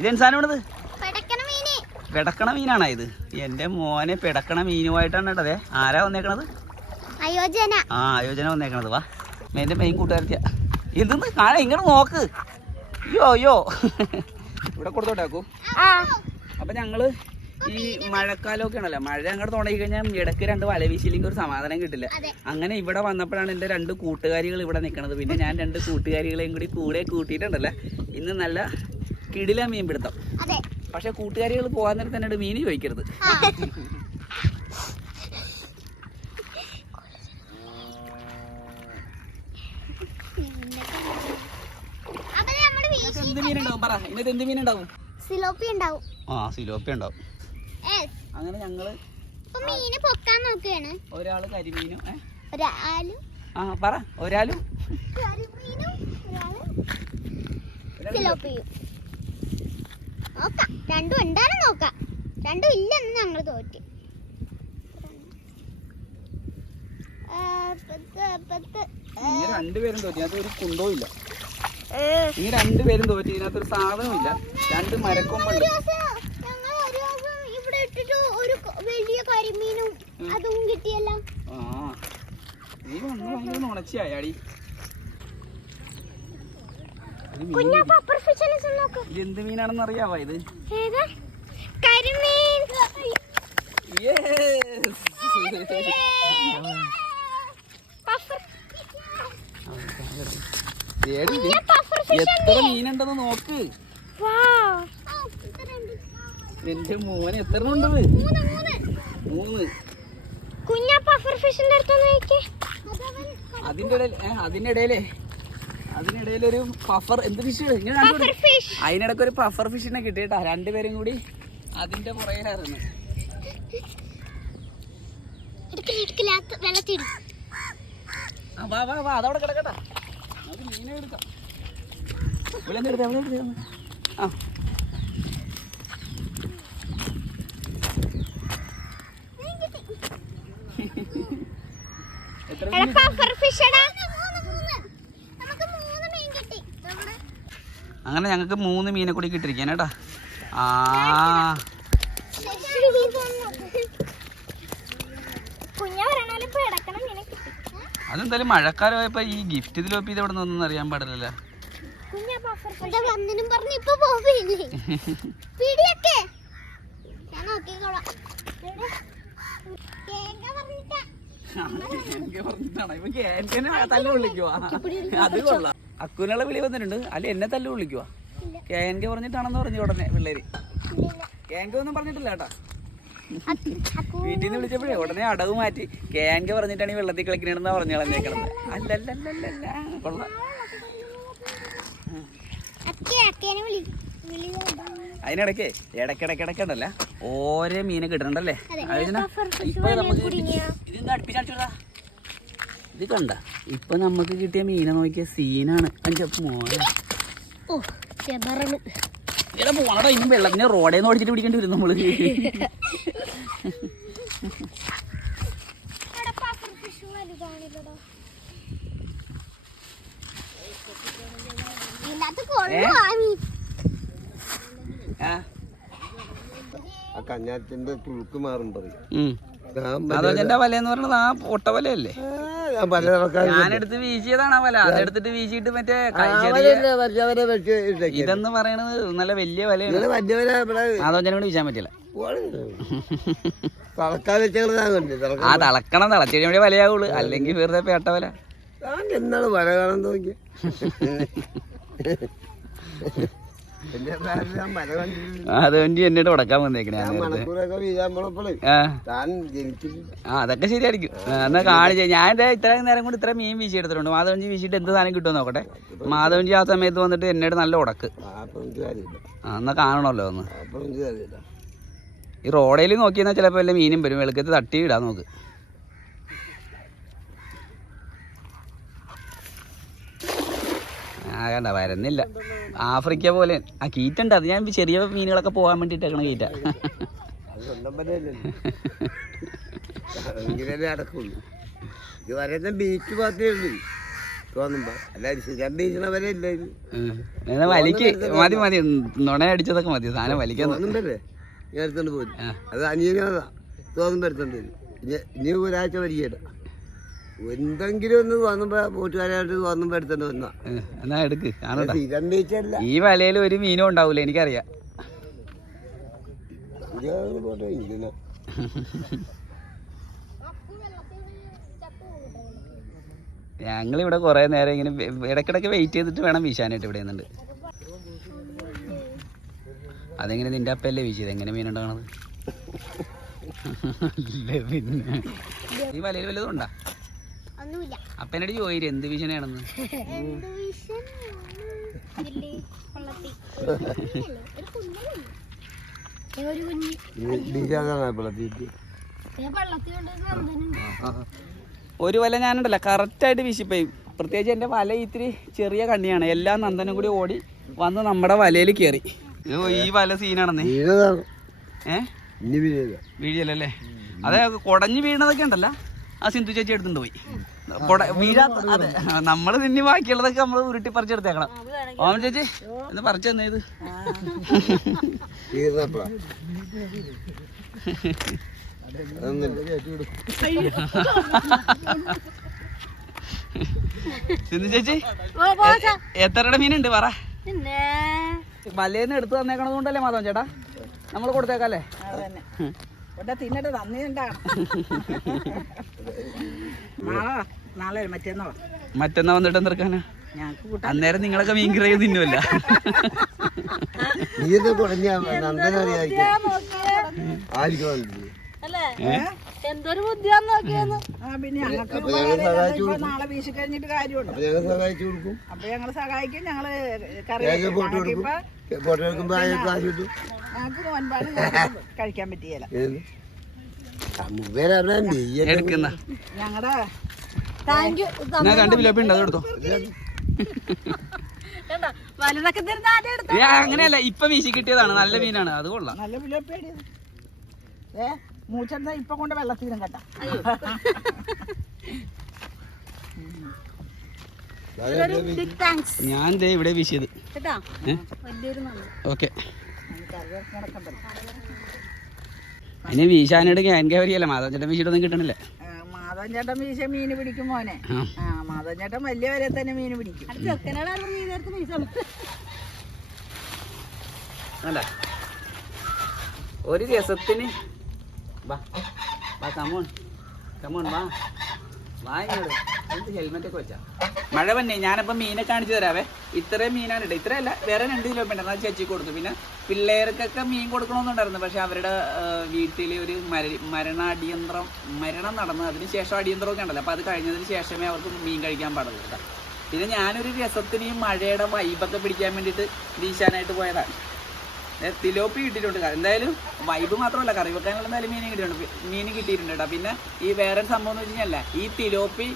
ഇതെന്ത് സാധനമാണിത്? പെടക്കണ മീന്. പിടക്കണ മീനാണോ ഇത്? എന്റെ മോനെ പിടക്കണ മീനുമായിട്ടാണ് കേട്ടതേ ആരാ വന്നേക്കണത്? അയോജന ആ അയോജന വന്നേക്കണത്. വാ. എന്റെ മെയിൻ കൂട്ടുകാരത്തിയ. എന്തെന്ന് കാണാ ഇങ്ങോട്ട് നോക്ക്. അയ്യോ അയ്യോ. ഇവിടെ കൊടുത്തോട്ടാക്കൂ അപ്പൊ ഞങ്ങൾ ഈ മഴക്കാലമൊക്കെ ആണല്ലോ. മഴ അങ്ങോട്ട് തുടങ്ങി കഴിഞ്ഞാൽ ഇടയ്ക്ക് രണ്ട് വല ഒരു സമാധാനം കിട്ടില്ല. അങ്ങനെ ഇവിടെ വന്നപ്പോഴാണ് എന്റെ രണ്ട് കൂട്ടുകാരികൾ ഇവിടെ നിൽക്കണത് പിന്നെ ഞാൻ രണ്ട് കൂട്ടുകാരികളെയും കൂടി കൂടെ കൂട്ടിയിട്ടുണ്ടല്ലോ. ഇന്ന് നല്ല കിടില മീൻ പിടുത്തം അതെ. പക്ഷെ കൂട്ടുകാരികൾ പോകാൻ നേരത്തെ തന്നെ മീൻ ചോദിക്കരുത്. എന്ത് മീൻ ഉണ്ടാവും പറ. എന്ത് മീൻ ഉണ്ടാവും സിലോപ്പി ഉണ്ടാവും. ആ സിലോപ്പി ഉണ്ടാവും. അങ്ങനെ ഞങ്ങൾ മീന് പൊക്കാൻ നോക്കുകയാണ്. ഒരാൾ കരിമീനും? ഒരാളും ആ പറ. ഒരാളും കരിമീനും ഒരാൾ സിലോപ്പിയും. നോക്കാം. രണ്ടും ഉണ്ടാലും നോക്കാം. രണ്ടും ഇല്ലെന്ന് ഞങ്ങൾ തോറ്റി. രണ്ടുപേരും തോറ്റി. ഇതിനകത്ത് ഒരു കുണ്ടോ ഇല്ല ഈ രണ്ടുപേരും തോറ്റി. ഇതിനകത്ത് ഒരു സാധനവും ഇല്ല രണ്ട് മരക്കൊമ്പുണ്ട്. ദിവസം ഞങ്ങൾ ഒരു ദിവസം ഇവിടെ ഇട്ടിട്ട് ഒരു വലിയ കരിമീനും അതും കിട്ടിയല്ലോ. ആ. നീ വന്ന് ഭയങ്കര നോക്ക് ഇത് എന്ത് മീനാണെന്ന് അറിയാവോ ഇത്? എത്ര മീനുണ്ടെന്ന് നോക്ക്. എന്റെ മോന് എത്ര ഉണ്ടത് മൂന്ന് മൂന്ന്. മൂന്ന്. കുഞ്ഞാ പഫർ ഫിഷിന്റെ അടുത്ത് നോക്കി അതിന്റെ ഇടയിൽ അതിന്റെ ഇടയിലേ. അതിനിടയിൽ ഒരു പഫർ എന്ത് ഫിഷ് അതിനിടയ്ക്ക് ഒരു പഫർ ഫിഷിനെ കിട്ടിയിട്ടാ. രണ്ടുപേരും കൂടി അതിന്റെ പുറകിലായിരുന്നു. അതവിടെ കിടക്കട്ടെ. നമുക്ക് മീനെ എടുക്കാം. ആ എത്ര എടാ മീൻ? പഫർ ഫിഷ് എടാ നമുക്ക് മൂന്ന് മീൻ കിട്ടി അങ്ങനെ ഞങ്ങൾക്ക് മൂന്ന് മീനെ കൂടി കിട്ടിരിക്കാൻ കേട്ടാ. ആ. അതെന്തായാലും മഴക്കാലമായപ്പോ ഈ ഗിഫ്റ്റ് ഇതിൽ ഇത് ഇവിടെ നിന്നൊന്നും അറിയാൻ പാടില്ലല്ലോ. ഇപ്പൊ എവിടെ? തല്ല് വിളിക്കുവാ. അത് കൊള്ളാം. അക്കുനുള്ള വിളി വന്നിട്ടുണ്ട്. അല്ല എന്നെ തല്ലു വിളിക്കുവാ. ഇല്ല. കേൻകെ പറഞ്ഞിട്ടാണെന്ന് പറഞ്ഞു ഉടനെ പിള്ളേര്. കേൻകെ ഒന്നും പറഞ്ഞിട്ടില്ല കേട്ടാ. വീട്ടിൽ നിന്ന് വിളിച്ചപ്പോഴേ ഉടനെ അടവ് മാറ്റി കേൻകെ പറഞ്ഞിട്ടാണ് ഈ വെള്ളത്തിൽ കളിക്കണെന്ന് പറഞ്ഞു കളഞ്ഞേക്കണത്. അല്ലല്ലല്ലല്ല കൊള്ളാം. അതിനിടയ്ക്ക് ഇടയ്ക്കിടയ്ക്കിടയ്ക്ക് ഉണ്ടല്ല ഓരോ മീനെ കിട്ടണ്ടല്ലേ അതെ. അതിനാ ഇപ്പൊ നമുക്ക് ഇതിന്ന് ഇതൊന്ന് അടുപ്പിച്ചാ ഇത് കണ്ട. ഇപ്പൊ നമുക്ക് കിട്ടിയ മീനെ നോക്കിയ സീനാണ്. അഞ്ച മോനെ. ഇവിടെ പോണടാ ഇനി വെള്ളത്തിന് റോഡേന്ന് ഓടിച്ചിട്ട് പിടിക്കേണ്ടി വരും നമ്മൾ. കഞ്ഞാത്തിന്റെ തുളുക്ക് മാറും പറയും. ഉം. ഞാൻ വല എന്ന് പറയുന്നത് ആ പൊട്ട വലയല്ലേ ഞാനെടുത്ത് വീശിയതാണ് ആ വല. അതെടുത്തിട്ട് വീശിയിട്ട് മറ്റേ ഇതെന്ന് പറയണത് നല്ല വലിയ വലയാണ്. അതോ ജനം കൂടി വീശാൻ പറ്റില്ല. ആ തളക്കണം തളച്ചുകഴിഞ്ഞാൽ വലയാവുള്ളൂ. അല്ലെങ്കിൽ വെറുതെ പേട്ട വല. ഞാൻ വല കാണാൻ നോക്കി അതുകൊണ്ട് എന്നിട്ട് ഉടക്കാൻ വന്നേക്കണേ അതൊക്കെ ശരിയായിരിക്കും. എന്നാ കാണിച്ച. ഞാൻ ഇത്ര ഇത്രയും നേരം കൊണ്ട് ഇത്ര മീൻ വീശി എടുത്തിട്ടുണ്ട്. മാധവൻജി വീശിട്ട് എന്ത് സാധനം കിട്ടുമെന്ന് നോക്കട്ടെ. മാധവൻജി ആ സമയത്ത് വന്നിട്ട് എന്നോട് നല്ല ഉടക്ക്. എന്നാ കാണണമല്ലോ ഒന്ന്. ഈ റോഡയിൽ നോക്കിയെന്നാൽ ചിലപ്പോൾ വല്ല മീനും വരും. വെളുക്കത്ത് തട്ടി ഇടാൻ നോക്ക്. കണ്ട വരുന്നില്ല. ആഫ്രിക്ക പോലെ. ആ കീറ്റുണ്ട് അത് ഞാൻ ചെറിയ മീനുകളൊക്കെ പോകാൻ വേണ്ടിട്ടാണ് കീറ്റ. ഇത് ബീച്ച് ഉള്ളൂ. വലിക്ക്. മതി മതി. നുണ അടിച്ചതൊക്കെ മതി. സാധനം വലിക്കാൻ ഞാൻ എടുത്തോണ്ട് ആ. അത് അനിയനാ ഇനി ഇനി ഒരാഴ്ച വരികയില്ല എന്തെങ്കിലും ഒന്ന് തോന്നുമ്പോ കൂട്ടുകാരായിട്ട് തോന്നുമ്പോ എടുത്തോണ്ട് വന്നാ. എന്നാ എടുക്ക് കാണണ്ട രണ്ട് വീഴ്ചയല്ല ഈ വലയിൽ ഒരു മീനും ഉണ്ടാവൂല എനിക്കറിയാം. ഞങ്ങൾ ഇവിടെ കുറെ നേരം ഇങ്ങനെ ഇടക്കിടക്ക് വെയിറ്റ് ചെയ്തിട്ട് വേണം വീശാനായിട്ട് ഇവിടെ നിന്നുണ്ട് അതെങ്ങനെ നിന്റെ അപ്പല്ലേ വീശിയത് എങ്ങനെ മീനുണ്ടാകണത് ഇല്ല പിന്നെ? ഈ വലയിൽ വല്ലതും ഉണ്ടാ? അപ്പനോട് ചോദിച്ചു എന്ത് വിഷനാണെന്ന് ഒരു വല ഞാനുണ്ടല്ലോ കറക്റ്റായിട്ട് വിശിപ്പോയി. പ്രത്യേകിച്ച് എന്റെ വല ഇത്തിരി ചെറിയ കണ്ണിയാണ്. എല്ലാ നന്ദനും കൂടി ഓടി വന്ന് നമ്മുടെ വലയിൽ കയറി. ഈ വല സീനാണെന്നേ. വീഴല്ലേ വീഴിയല്ലേ അതെ കുടഞ്ഞു വീണതൊക്കെ ഉണ്ടല്ല. ആ സിന്ധു ചേച്ചി എടുത്തുകൊണ്ട് പോയി. വീഴാത്ത അതെ നമ്മൾ നിന്നി ബാക്കിയുള്ളതൊക്കെ നമ്മൾ ഉരുട്ടി പറിച്ചെടുത്തേക്കണം. ഓമൻ ചേച്ചി എന്ന് പറിച്ചു തന്നെ ഇത്. സിന്ധു ചേച്ചി എത്രയുടെ മീനുണ്ട് പറ. മലയിൽ നിന്ന് എടുത്തു തന്നേക്കണത് കൊണ്ടല്ലേ മാധവൻ ചേട്ടാ? നമ്മൾ കൊടുത്തേക്കല്ലേ? അതന്നെ ഇവിടെ തിന്നിട്ട് നന്ദി നാളെ നാളെ മറ്റേന്നോ മറ്റന്നാ വന്നിട്ട് എന്തെടുക്കാനാ അന്നേരം നിങ്ങളൊക്കെ മീൻ കറി തിന്നുമല്ല നീ എന്താ ആയിരിക്കും. എന്തൊരു ബുദ്ധിയാന്ന് നോക്കിയെന്ന്. ആ പിന്നെ ഞങ്ങൾക്ക് അപ്പൊ ഞങ്ങൾ സഹായിച്ചു കൊടുക്കും. നാളെ വീശി കഴിഞ്ഞിട്ട് കാര്യമുള്ളൂ. അപ്പൊ ഞങ്ങൾ സഹായിച്ചു കൊടുക്കും. അപ്പൊ ഞങ്ങൾ സഹായിക്കും ഞങ്ങൾ കറി തേങ്ങ പോട്ട് ഞങ്ങൾക്ക് കൊടുക്കും ഇപ്പൊ പോട്ട് കൊടുക്കുമ്പോ അയാൾക്ക് കാശ് കിട്ടും. ഞങ്ങൾക്ക് നോൻപാണ് ഞങ്ങൾക്ക് കഴിക്കാൻ പറ്റിയല്ല ഏത്? മുഖേന അറിയാൻ നീ എന്നെ എടുക്കുന്ന. ഞങ്ങളുടെ താങ്ക് യു ഞാൻ രണ്ട് പിലോപ്പി ഉണ്ട് അതെടുത്തോ വലുതൊക്കെ തരുന്ന ആദ്യം എടുത്തു? ഏ അങ്ങനെയല്ല. ഇപ്പൊ വീശി കിട്ടിയതാണ്. നല്ല മീനാണ്. അത് കൊള്ളാം. നല്ല വിലപ്പേടിയത് ഏ? മൂച്ചെടുത്ത ഇപ്പൊ കൊണ്ട് വെള്ളത്തിനും കേട്ടാ. ഞാൻ ദേ ഇവിടെ വീശിയത്. കേട്ടാ? വലിയൊരു നന്ദി. ഓക്കെ. അതിന് വീശാനായിട്ട് ഞാൻ കയറിയല്ല മാധവൻ ചേട്ടൻ വീശിട്ടൊന്നും കിട്ടണില്ല. മാധവൻ ചേട്ടൻ വീശ മീൻ പിടിക്കും മോനെ. മാധവൻ ചേട്ടൻ വലിയ വരെ തന്നെ മീൻ പിടിക്കും. ഒരു രസത്തിന് വാ. വാ കമോൺ. കമോൺ വാ. വാ ഇങ്ങോട്ട് എന്ത് ഹെൽമെറ്റ് വെച്ചാ? മഴ വന്നെ ഞാനപ്പം മീനെ കാണിച്ചു തരാവേ. ഇത്രയും മീനാണ് ഇട്ടത്. ഇത്രയല്ല വേറെ രണ്ട് കിലോ പിന്നെ അത് ചേച്ചി കൊടുത്തു. പിന്നെ പിള്ളേർക്കൊക്കെ മീൻ കൊടുക്കണമെന്നുണ്ടായിരുന്നു. പക്ഷെ അവരുടെ വീട്ടിൽ ഒരു മര അടിയന്ത്രം മരണം നടന്നു അതിന് ശേഷം അടിയന്തരമൊക്കെ ഉണ്ടല്ലോ. അപ്പോൾ അത് കഴിഞ്ഞതിന് ശേഷമേ അവർക്ക് മീൻ കഴിക്കാൻ പാടുള്ളൂ. കേട്ടോ പിന്നെ ഞാനൊരു രസത്തിന് ഈ മഴയുടെ വൈബൊക്കെ പിടിക്കാൻ വേണ്ടിയിട്ട് വീശാനായിട്ട് പോയതാണ്. തിലോപ്പി കിട്ടിയിട്ടുണ്ട്. എന്തായാലും വൈബ് മാത്രമല്ല. കറി വെക്കാനുള്ള എന്തായാലും മീൻ കിട്ടിയിട്ടുണ്ട്. മീൻ കിട്ടിയിട്ടുണ്ട് കേട്ടോ. പിന്നെ ഈ വേറെ സംഭവം എന്ന് വെച്ച് കഴിഞ്ഞാൽ ഈ തിലോപ്പി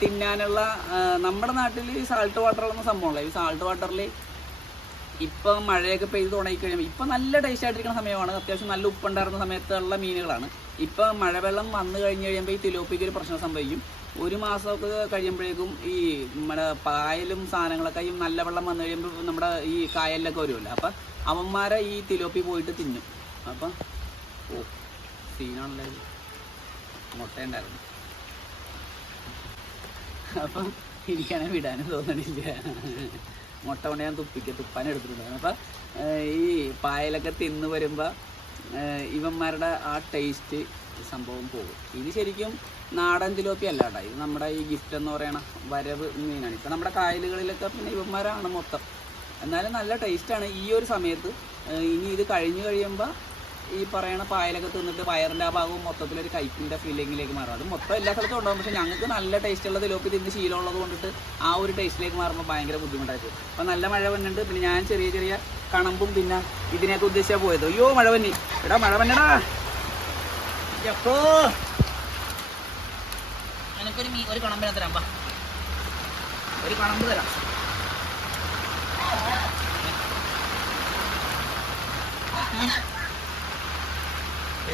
തിന്നാനുള്ള നമ്മുടെ നാട്ടിൽ ഈ സാൾട്ട് വാട്ടർ എന്ന സംഭവമുള്ള ഈ സാൾട്ട് വാട്ടറിൽ ഇപ്പം മഴയൊക്കെ പെയ്ത് തുടങ്ങി കഴിയുമ്പോൾ ഇപ്പം നല്ല ടേസ്റ്റ് ആയിട്ടിരിക്കുന്ന സമയമാണ്. അത്യാവശ്യം നല്ല ഉപ്പുണ്ടായിരുന്ന സമയത്തുള്ള മീനുകളാണ്. ഇപ്പം മഴവെള്ളം വന്നു കഴിഞ്ഞ് കഴിയുമ്പോൾ ഈ തിലോപ്പിക്ക് ഒരു പ്രശ്നം സംഭവിക്കും. ഒരു മാസമൊക്കെ കഴിയുമ്പോഴേക്കും ഈ നമ്മുടെ പായലും സാധനങ്ങളൊക്കെ ഈ നല്ല വെള്ളം വന്നു കഴിയുമ്പോൾ നമ്മുടെ ഈ കായലിലൊക്കെ വരുമല്ലോ. അപ്പം അവന്മാരെ ഈ തിലോപ്പി പോയിട്ട് തിന്നും. അപ്പം ഓ സീനാണല്ലേ. മുട്ടയുണ്ടായിരുന്നു. അപ്പം എനിക്കാണെങ്കിൽ വിടാനും തോന്നണില്ല. മുട്ട കൊണ്ട് ഞാൻ തുപ്പിക്ക തുപ്പാൻ എടുത്തിട്ടുണ്ടായിരുന്നു. അപ്പം ഈ പായലൊക്കെ തിന്ന് വരുമ്പോൾ ഇവന്മാരുടെ ആ ടേസ്റ്റ് സംഭവം പോകും. ഇത് ശരിക്കും നാടൻ തിലോപ്പി അല്ല കേട്ടോ. ഇത് നമ്മുടെ ഈ ഗിഫ്റ്റ് എന്ന് പറയണ വരവ് മീനാണ്. ഇപ്പം നമ്മുടെ കായലുകളിലൊക്കെ പിന്നെ ഇവന്മാരാണ് മൊത്തം. എന്നാലും നല്ല ടേസ്റ്റാണ് ഈ ഒരു സമയത്ത്. ഇനി ഇത് കഴിഞ്ഞ് കഴിയുമ്പോൾ ഈ പറയണ പായലൊക്കെ തിന്നിട്ട് വയറിന്റെ ആ ഭാഗവും മൊത്തത്തിലൊരു കൈപ്പിന്റെ ഫീലിങ്ങിലേക്ക് മാറും. അത് മൊത്തം എല്ലാ സ്ഥലത്തും ഉണ്ടാകും പക്ഷേ ഞങ്ങൾക്ക് നല്ല ടേസ്റ്റുള്ള തിലോപ്പി തിന്ന് ശീലമുള്ളത് കൊണ്ടിട്ട് ആ ഒരു ടേസ്റ്റിലേക്ക് മാറുമ്പോൾ ഭയങ്കര ബുദ്ധിമുട്ടായിട്ട് അപ്പോൾ നല്ല മഴ വന്നിട്ടുണ്ട്. പിന്നെ ഞാൻ ചെറിയ ചെറിയ കണമ്പും പിന്നെ ഇതിനെയൊക്കെ ഉദ്ദേശിച്ചാണ് പോയത്. അയ്യോ മഴ വന്നി. എടാ മഴ വന്നടാ. എപ്പോ? എനിക്കൊരു മീ ഒരു കണമ്പിനെ തരാം ഒരു കണമ്പ് തരാം.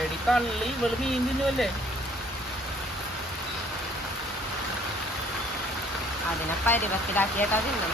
എടി കള്ളി ഇവൾ മീൻ തിന്നുമല്ലേ അതിനെ പരിവത്തിലാക്കിയേട്ടാ തിന്നു